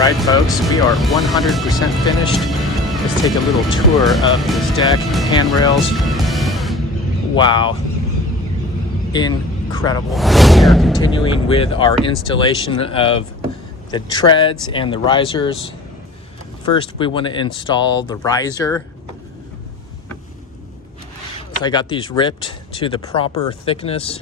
Alright folks, we are 100% finished. Let's take a little tour of this deck, handrails. Wow, incredible. We are continuing with our installation of the treads and the risers. First, we want to install the riser. So I got these ripped to the proper thickness.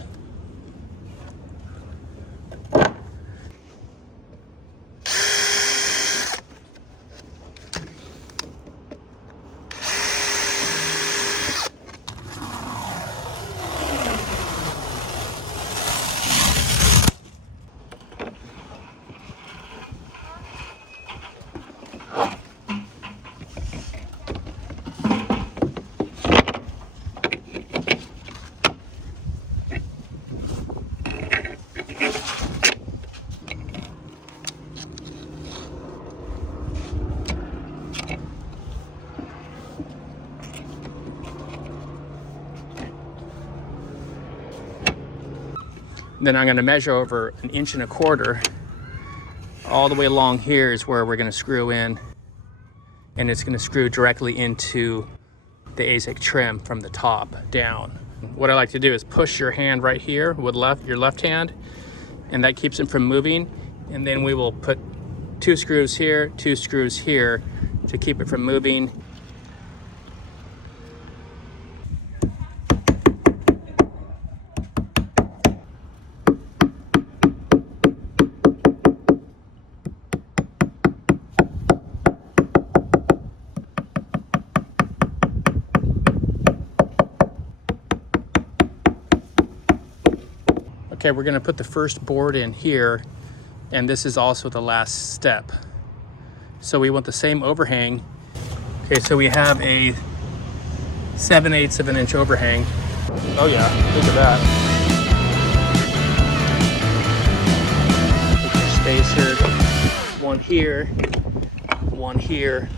Then I'm going to measure over 1.25 inches. All the way along here is where we're going to screw in, and it's going to screw directly into the Azek trim from the top down. What I like to do is push your hand right here with your left hand, and that keeps it from moving. And then we will put 2 screws here, 2 screws here to keep it from moving. Okay, we're gonna put the first board in here, and this is also the last step. So we want the same overhang. Okay, so we have a 7/8 of an inch overhang. Oh yeah, look at that. Put your spacer, one here,